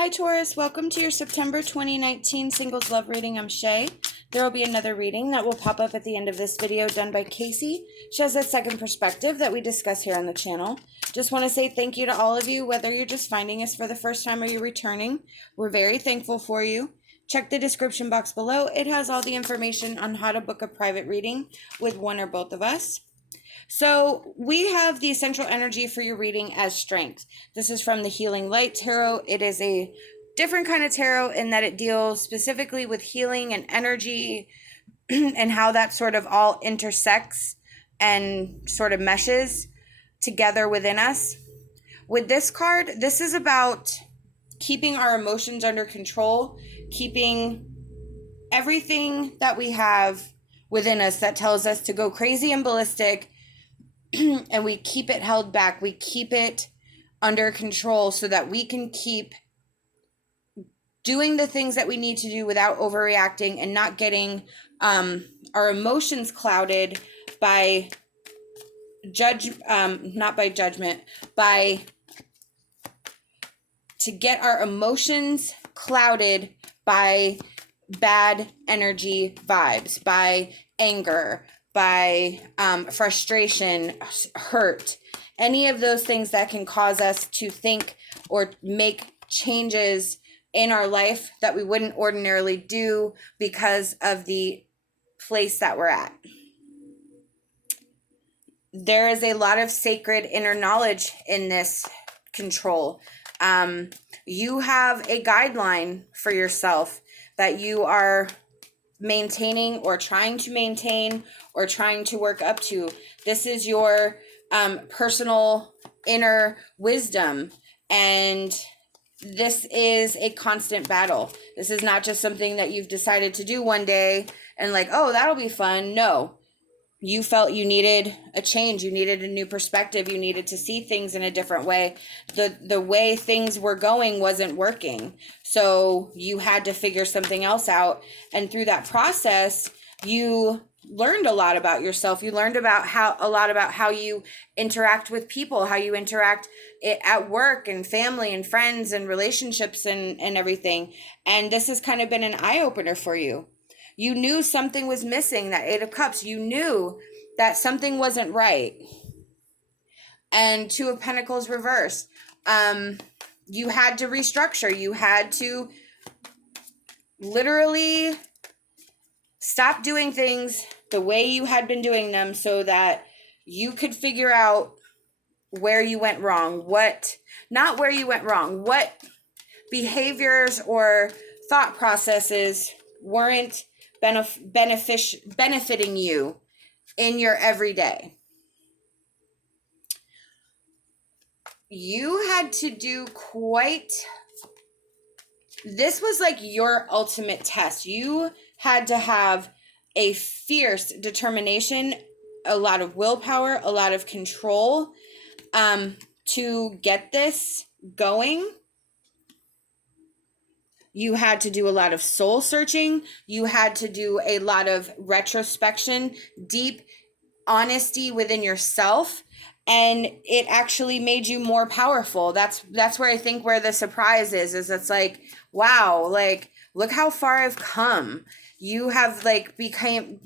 Hi Taurus, welcome to your September 2019 Singles Love Reading. I'm SHAE. There will be another reading that will pop up at the end of this video done by KACEE. She has that second perspective that we discuss here on the channel. Just want to say thank you to all of you, whether you're just finding us for the first time or you're returning. We're very thankful for you. Check the description box below. It has all the information on how to book a private reading with one or both of us. So we have the essential energy for your reading as strength. This is from the Healing Light Tarot. It is a different kind of tarot in that it deals specifically with healing and energy and how that sort of all intersects and sort of meshes together within us. With this card, this is about keeping our emotions under control, keeping everything that we have within us that tells us to go crazy and ballistic, and we keep it held back. We keep it under control so that we can keep doing the things that we need to do without overreacting and not getting our emotions clouded by to get our emotions clouded by bad energy vibes, by anger, by frustration, hurt, any of those things that can cause us to think or make changes in our life that we wouldn't ordinarily do because of the place that we're at. There is a lot of sacred inner knowledge in this control. You have a guideline for yourself that you are maintaining or trying to maintain or trying to work up to. This is your personal inner wisdom, and this is a constant battle. This is not just something that you've decided to do one day and like, oh, that'll be fun. No, you felt you needed a change. You needed a new perspective. You needed to see things in a different way. The way things were going wasn't working. So you had to figure something else out. And through that process, you learned a lot about yourself. You learned about a lot about how you interact with people, how you interact at work and family and friends and relationships and everything. And this has kind of been an eye-opener for you. You knew something was missing, that Eight of Cups. You knew that something wasn't right. And Two of Pentacles reversed. You had to restructure. You had to literally stop doing things the way you had been doing them so that you could figure out where you went wrong. Not where you went wrong. What behaviors or thought processes weren't benefiting you in your everyday. You had to do this was like your ultimate test. You had to have a fierce determination, a lot of willpower, a lot of control to get this going. You had to do a lot of soul searching. You had to do a lot of retrospection, deep honesty within yourself. And it actually made you more powerful. That's where I think where the surprise is it's like, wow, like, look how far I've come. You have like become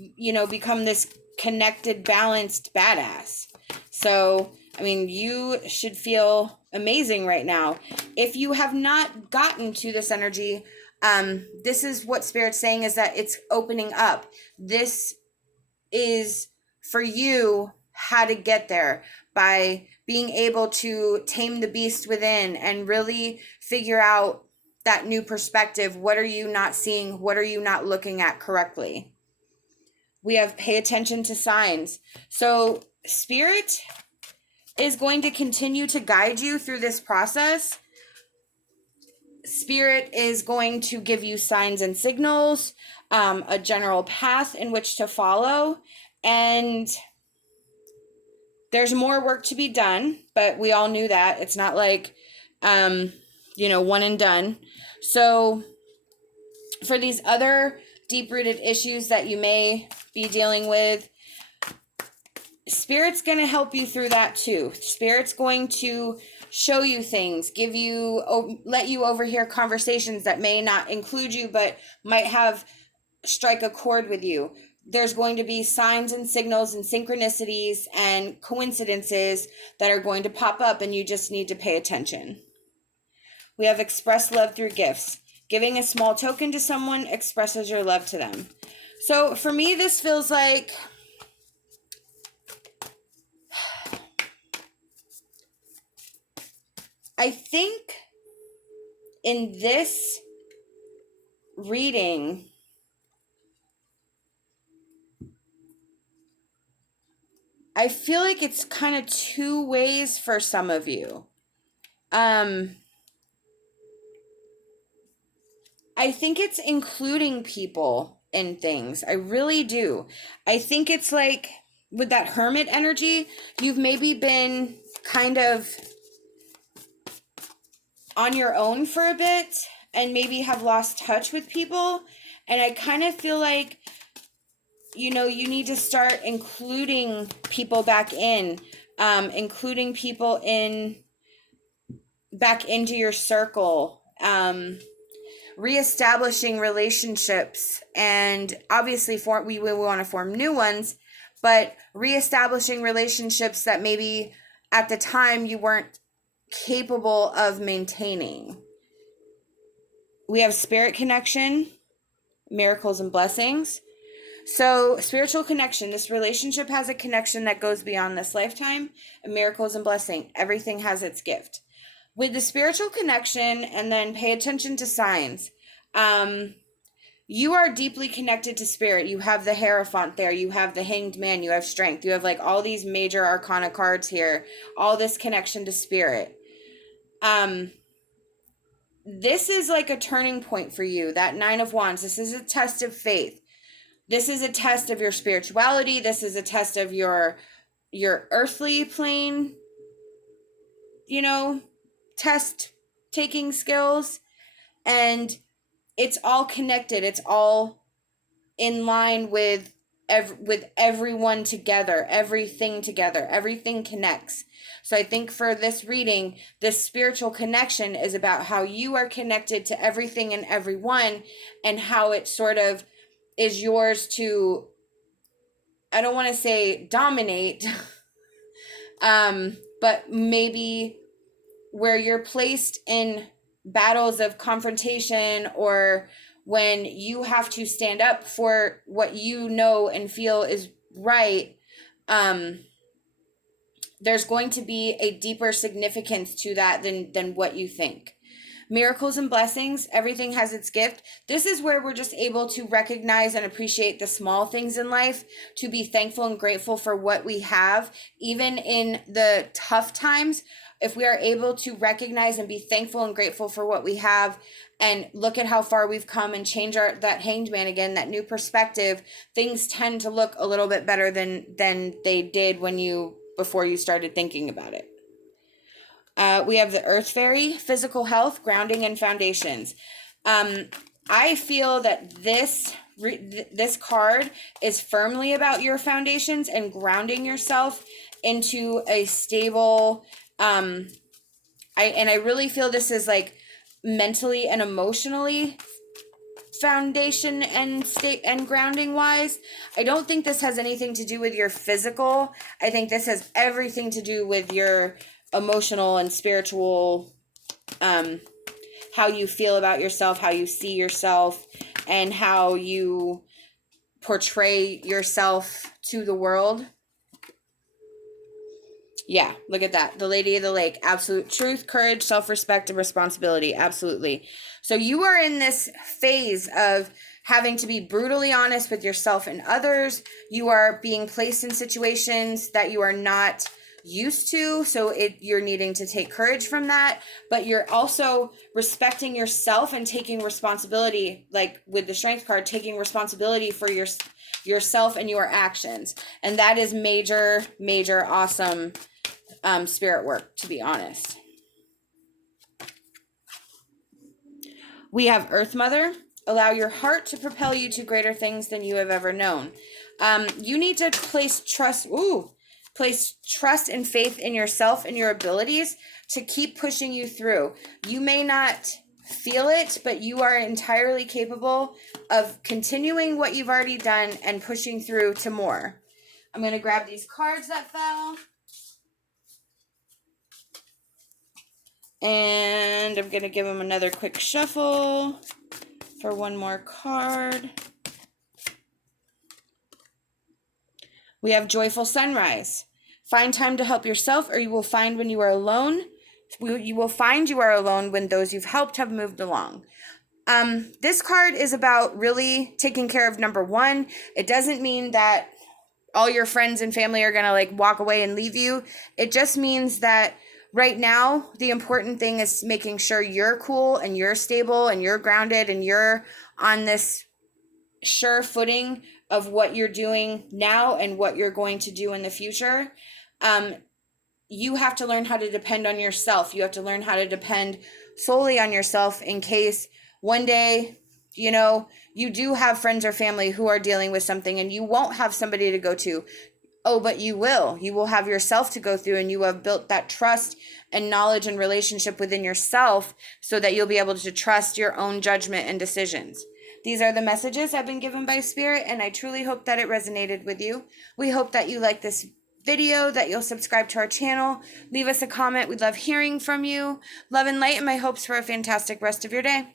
this connected, balanced badass. So, I mean, you should feel amazing right now. If you have not gotten to this energy, this is what Spirit's saying, is that it's opening up. This is for you how to get there, by being able to tame the beast within and really figure out that new perspective. What are you not seeing? What are you not looking at correctly? We have pay attention to signs. So Spirit is going to continue to guide you through this process. Spirit is going to give you signs and signals, a general path in which to follow. And there's more work to be done, but we all knew that. It's not like, one and done. So for these other deep-rooted issues that you may be dealing with, Spirit's going to help you through that too. Spirit's going to show you things, let you overhear conversations that may not include you, but might strike a chord with you. There's going to be signs and signals and synchronicities and coincidences that are going to pop up, and you just need to pay attention. We have express love through gifts. Giving a small token to someone expresses your love to them. So for me, this feels like I think in this reading, I feel like it's kind of two ways for some of you. I think it's including people in things. I really do. I think it's like with that hermit energy, you've maybe been kind of on your own for a bit and maybe have lost touch with people. And I kind of feel like, you need to start including people back in, including people back into your circle, reestablishing relationships, and obviously we want to form new ones, but reestablishing relationships that maybe at the time you weren't capable of maintaining. We have spirit connection, miracles and blessings. So spiritual connection, this relationship has a connection that goes beyond this lifetime, and miracles and blessing, everything has its gift. With the spiritual connection, and then pay attention to signs. You are deeply connected to spirit. You have the Hierophant there. You have the Hanged Man. You have strength. You have like all these major arcana cards here. All this connection to spirit. This is like a turning point for you. That Nine of Wands. This is a test of faith. This is a test of your spirituality. This is a test of your earthly plane, test taking skills, and it's all connected. It's all in line with everyone together, everything together, everything connects. So I think for this reading, this spiritual connection is about how you are connected to everything and everyone, and how it sort of is yours to, I don't want to say dominate, but maybe where you're placed in battles of confrontation, or when you have to stand up for what you know and feel is right, there's going to be a deeper significance to that than what you think. Miracles and blessings, everything has its gift. This is where we're just able to recognize and appreciate the small things in life, to be thankful and grateful for what we have, even in the tough times. If we are able to recognize and be thankful and grateful for what we have, and look at how far we've come, and change that Hanged Man again, that new perspective, things tend to look a little bit better than they did before you started thinking about it. We have the Earth Fairy, physical health, grounding, and foundations. I feel that this card is firmly about your foundations and grounding yourself into a stable, I really feel this is like mentally and emotionally foundation and state and grounding wise. I don't think this has anything to do with your physical. I think this has everything to do with your emotional and spiritual, how you feel about yourself, how you see yourself, and how you portray yourself to the world. Yeah, look at that. The Lady of the Lake. Absolute truth, courage, self-respect, and responsibility. Absolutely. So you are in this phase of having to be brutally honest with yourself and others. You are being placed in situations that you are not used to, so you're needing to take courage from that, but you're also respecting yourself and taking responsibility, like with the Strength card, taking responsibility for yourself and your actions. And that is major awesome spirit work, to be honest. We have Earth Mother. Allow your heart to propel you to greater things than you have ever known. You need to place trust. Ooh, Place trust and faith in yourself and your abilities to keep pushing you through. You may not feel it, but you are entirely capable of continuing what you've already done and pushing through to more. I'm going to grab these cards that fell. And I'm going to give them another quick shuffle for one more card. We have Joyful Sunrise. Find time to help yourself, or you will find when you are alone. You will find you are alone when those you've helped have moved along. This card is about really taking care of number one. It doesn't mean that all your friends and family are going to like walk away and leave you. It just means that right now, the important thing is making sure you're cool and you're stable and you're grounded and you're on this sure footing of what you're doing now and what you're going to do in the future. You have to learn how to depend on yourself. You have to learn how to depend solely on yourself in case one day, you know, you do have friends or family who are dealing with something and you won't have somebody to go to. Oh, but you will. You will have yourself to go through, and you have built that trust and knowledge and relationship within yourself so that you'll be able to trust your own judgment and decisions. These are the messages I've been given by Spirit, and I truly hope that it resonated with you. We hope that you like this video, that you'll subscribe to our channel. Leave us a comment. We'd love hearing from you. Love and light, and my hopes for a fantastic rest of your day.